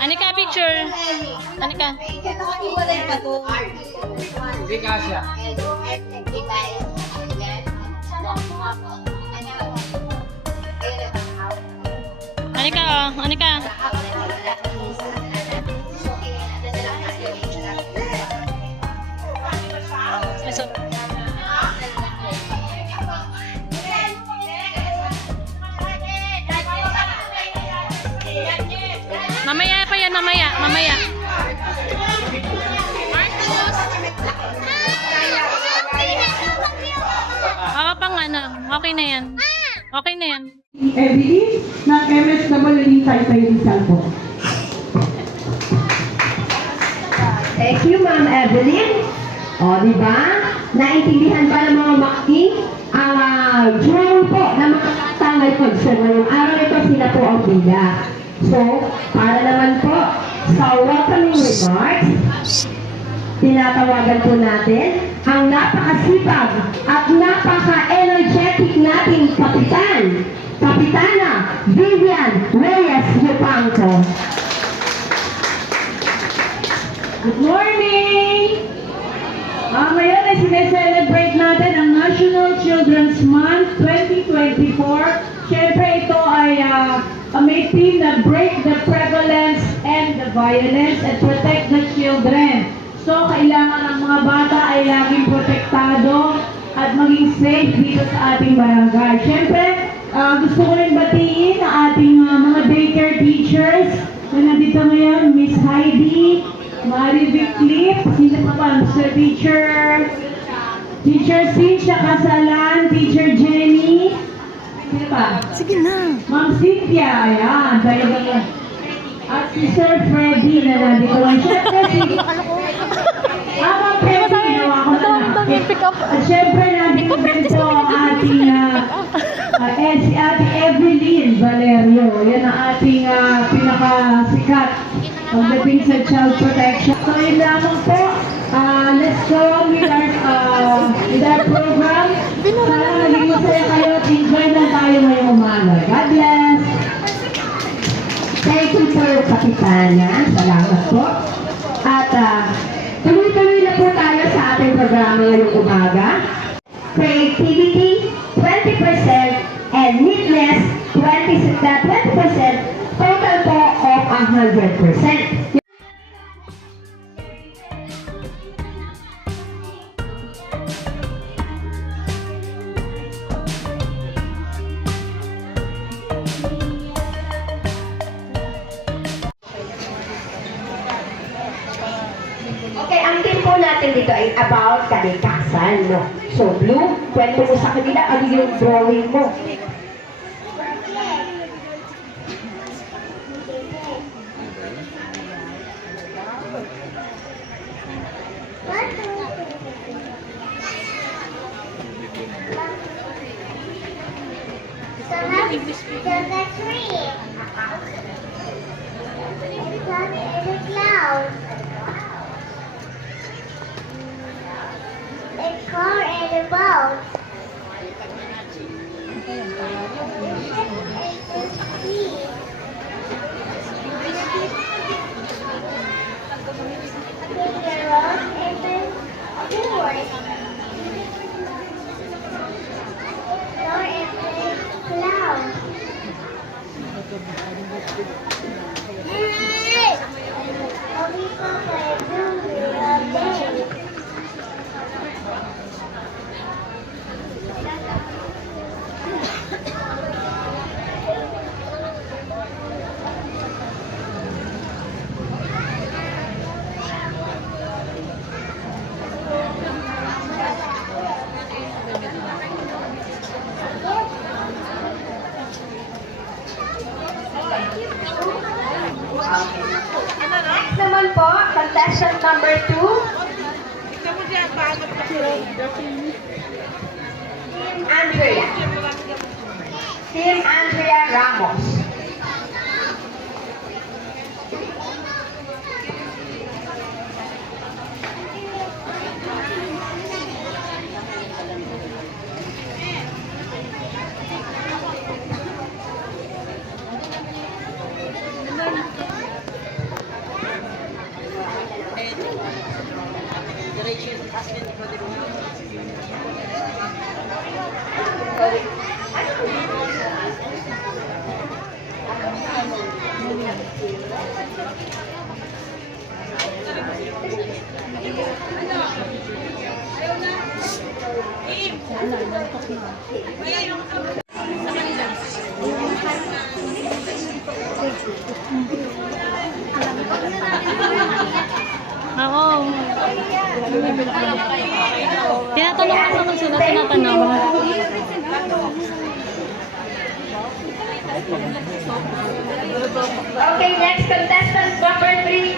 Anika, picture. Anika. Hindi kasya. Anika, oh. Anika. Eso. Mamaya pa yan, mamaya. Mamaya. Oo, pang ano. Okay na yan. Okay na yan. Evelyn ng MSWD Taipei Rizal po. Thank you, Ma'am Evelyn. O, di ba? Naintindihan ba ng mga maki ang role po ng mga tangay po. So, ngayong araw ito, sila po ang bida. So, para naman po sa welcoming remarks, tinatawagan po natin ang napakasipag at napaka-energetic nating kapitan, Kapitana Vivian Reyes Yupanco. Good morning! Ngayon ay sineselebrate natin ang National Children's Month 2024. Siyempre ito ay may theme na break the prevalence and the violence and protect the children. So, kailangan ang mga bata ay laging protektado at maging safe dito sa ating barangay. Siyempre, gusto ko rin batiin ang ating mga daycare teachers na nandito ngayon, Miss Heidi, Marivic Clip, sino pa ba? Mr. Teacher Cynthia Casalan, Teacher Jenny, sino pa? Sige na. Ma'am Cynthia, ayan, dahil at si Sir Freddy na nandito lang. Siyempre, si Ma'am Freddy, ginawa ko na nakakit. At siyempre, nandito dito ang ating si Ate Evelyn Valerio. Yan ang ating pinakasikat pagdating sa child protection. So, yun lamang po. Let's go on with our program. Sana maging masaya kayo at enjoy lang tayo ngayong umaga. God bless! Thank you po, Kapitana. Salamat po. At tuloy-tuloy na po tayo sa ating programa ngayong umaga. Creativity, 20%, and neatness, 20%, total po of 100%. Okay, ang team po natin dito ay about kalikasan, no? So, Blue, kwento mo sa kanila, ano yung drawing mo? So let's build a tree. The sun is a cloud. A car and a boat. Next naman po, contestant number 2. Team Andrea Ramos. Oo. Tinatanong ko sila, tinatanong. Okay, next contestant, number 3.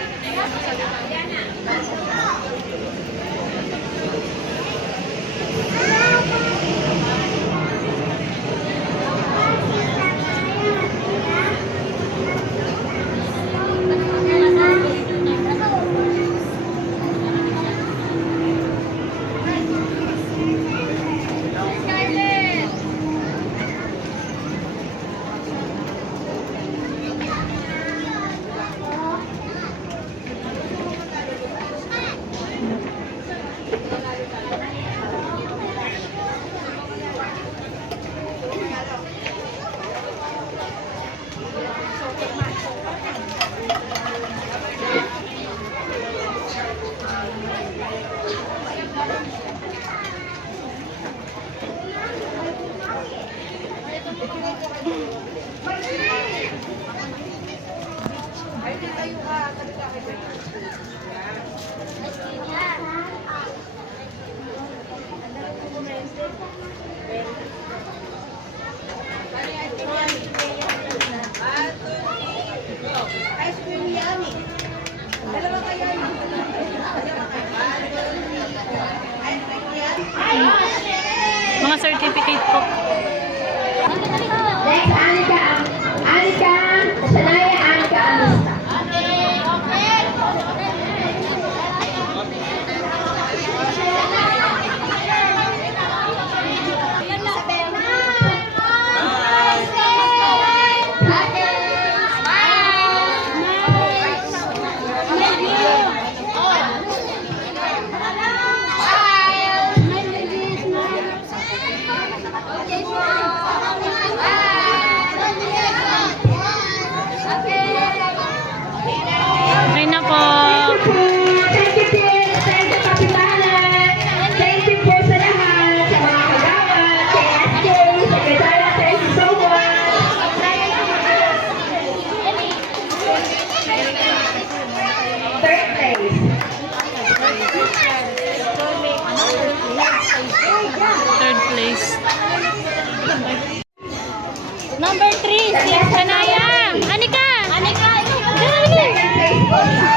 Mga certificate po. Next, Anika, Sanaya, Anika, Amista. Okay na po. Thank you, Pins. Thank you, Kapitana. Thank you po sa lahat, sa mga kagawad, kay SJ, Secretary, thank you so much. Third place. Third place. Number 3, si Sanaya. Anika! Anika! Second place po,